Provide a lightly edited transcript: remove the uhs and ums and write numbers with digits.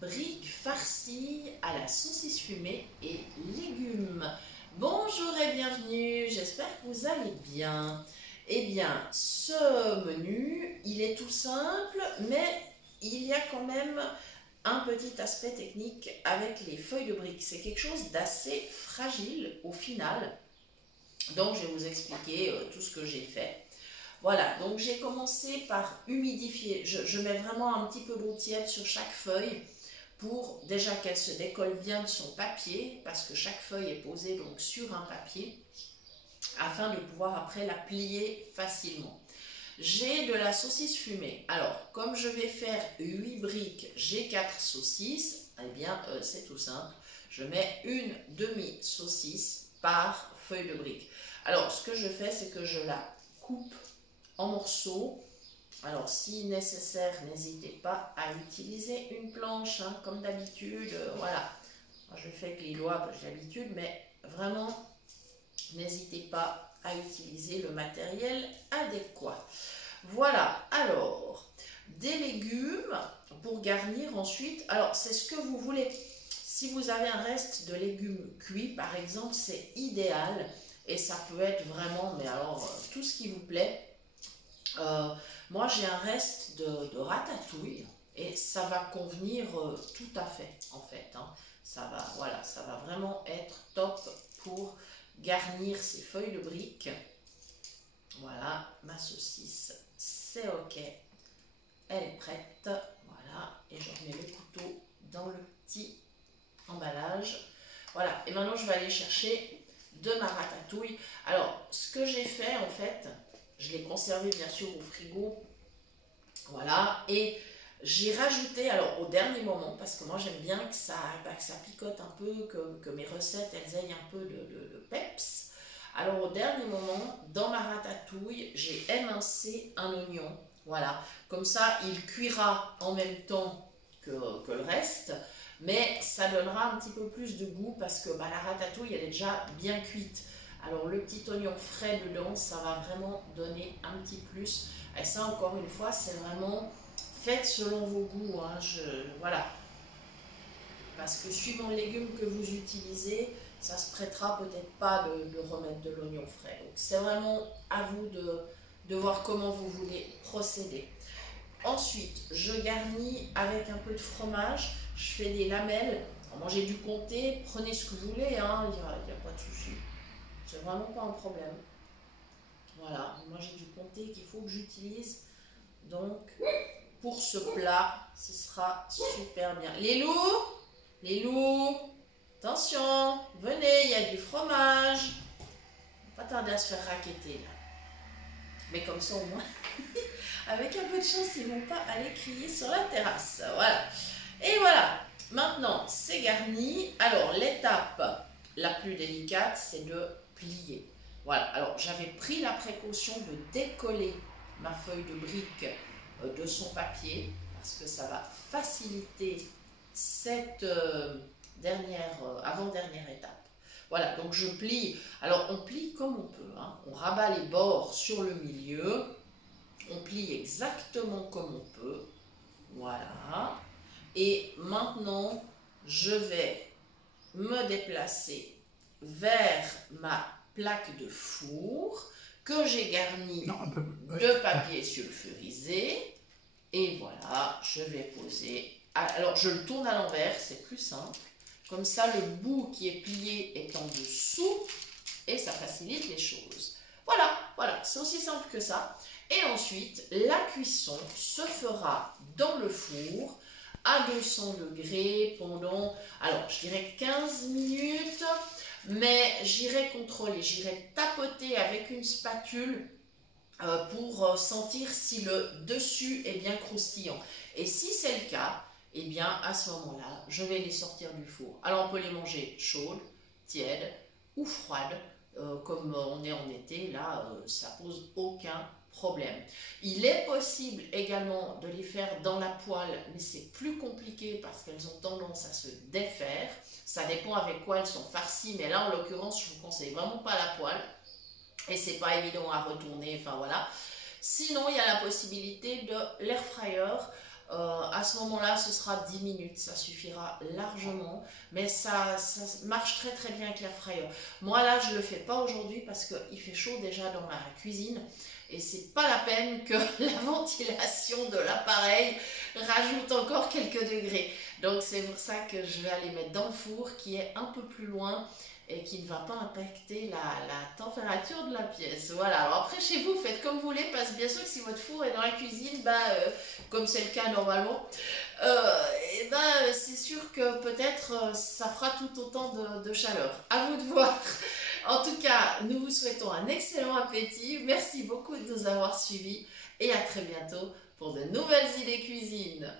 briques farcies à la saucisse fumée et légumes. Bonjour et bienvenue, j'espère que vous allez bien. Eh bien, ce menu, il est tout simple, mais il y a quand même un petit aspect technique avec les feuilles de briques. C'est quelque chose d'assez fragile au final. Donc, je vais vous expliquer tout ce que j'ai fait. Voilà, donc j'ai commencé par humidifier. Je mets vraiment un petit peu d'eau tiède sur chaque feuille pour déjà qu'elle se décolle bien de son papier, parce que chaque feuille est posée donc sur un papier, afin de pouvoir après la plier facilement. J'ai de la saucisse fumée. Alors, comme je vais faire 8 briques, j'ai 4 saucisses, eh bien c'est tout simple. Je mets une demi-saucisse par feuille de brique. Alors, ce que je fais, c'est que je la coupe en morceaux. Alors, si nécessaire, n'hésitez pas à utiliser une planche, hein, comme d'habitude. Voilà, moi, je fais avec les doigts, parce que j'ai l'habitude, mais vraiment, n'hésitez pas à utiliser le matériel adéquat. Voilà, alors, des légumes pour garnir ensuite. Alors, c'est ce que vous voulez. Si vous avez un reste de légumes cuits, par exemple, c'est idéal. Et ça peut être vraiment, mais alors, tout ce qui vous plaît. Moi, j'ai un reste de ratatouille et ça va convenir tout à fait, en fait. Hein. Ça va, voilà, ça va vraiment être top pour garnir ces feuilles de briques. Voilà, ma saucisse, c'est ok. Elle est prête. Voilà, et je remets le couteau dans le petit emballage. Voilà, et maintenant, je vais aller chercher de ma ratatouille. Alors, ce que j'ai fait, en fait, je l'ai conservé bien sûr au frigo. Voilà, et j'ai rajouté, alors au dernier moment, parce que moi j'aime bien que ça picote un peu, que mes recettes elles aient un peu de peps. Alors au dernier moment, dans ma ratatouille, j'ai émincé un oignon. Voilà, comme ça il cuira en même temps que le reste, mais ça donnera un petit peu plus de goût parce que la ratatouille elle est déjà bien cuite. Alors le petit oignon frais dedans, ça va vraiment donner un petit plus. Et ça, encore une fois, c'est vraiment fait selon vos goûts. Hein. Voilà. Parce que suivant le légume que vous utilisez, ça se prêtera peut-être pas de remettre de l'oignon frais. Donc c'est vraiment à vous de voir comment vous voulez procéder. Ensuite, je garnis avec un peu de fromage. Je fais des lamelles. Alors, moi, j'ai dû compter. Prenez ce que vous voulez. Hein. Il n'y a pas de souci. C'est vraiment pas un problème. Voilà, moi j'ai dû compter qu'il faut que j'utilise. Donc, pour ce plat, ce sera super bien. Les loups, attention, venez, il y a du fromage. Pas tarder à se faire racketter là. Mais comme ça au moins, avec un peu de chance, ils ne vont pas aller crier sur la terrasse. Voilà. Et voilà, maintenant c'est garni. Alors, l'étape la plus délicate, c'est de plier. Voilà, alors j'avais pris la précaution de décoller ma feuille de brique de son papier parce que ça va faciliter cette avant-dernière étape. Voilà, donc je plie. Alors on plie comme on peut, hein. On rabat les bords sur le milieu, on plie exactement comme on peut. Voilà. Et maintenant, je vais me déplacer vers ma plaque de four que j'ai garnie de papier sulfurisé. Et voilà, je vais poser. Alors, je le tourne à l'envers, c'est plus simple. Comme ça, le bout qui est plié est en dessous et ça facilite les choses. Voilà, voilà, c'est aussi simple que ça. Et ensuite, la cuisson se fera dans le four à 200 degrés pendant, alors je dirais 15 minutes, mais j'irai contrôler, j'irai tapoter avec une spatule pour sentir si le dessus est bien croustillant. Et si c'est le cas, eh bien à ce moment-là, je vais les sortir du four. Alors on peut les manger chaudes, tièdes ou froides, comme on est en été, là ça pose aucun problème. Il est possible également de les faire dans la poêle, mais c'est plus compliqué parce qu'elles ont tendance à se défaire. Ça dépend avec quoi elles sont farcies, mais là en l'occurrence, je vous conseille vraiment pas la poêle. Et c'est pas évident à retourner, enfin voilà. Sinon, il y a la possibilité de l'air fryer. À ce moment-là, ce sera 10 minutes, ça suffira largement, mais ça marche très très bien avec l'air fryer. Moi là, je le fais pas aujourd'hui parce qu'il fait chaud déjà dans ma cuisine et c'est pas la peine que la ventilation de l'appareil rajoute encore quelques degrés. Donc c'est pour ça que je vais aller mettre dans le four qui est un peu plus loin et qui ne va pas impacter la température de la pièce. Voilà, alors après chez vous, faites comme vous voulez, parce que bien sûr que si votre four est dans la cuisine, comme c'est le cas normalement, c'est sûr que peut-être ça fera tout autant de chaleur. À vous de voir. En tout cas, nous vous souhaitons un excellent appétit. Merci beaucoup de nous avoir suivis et à très bientôt pour de nouvelles idées cuisine.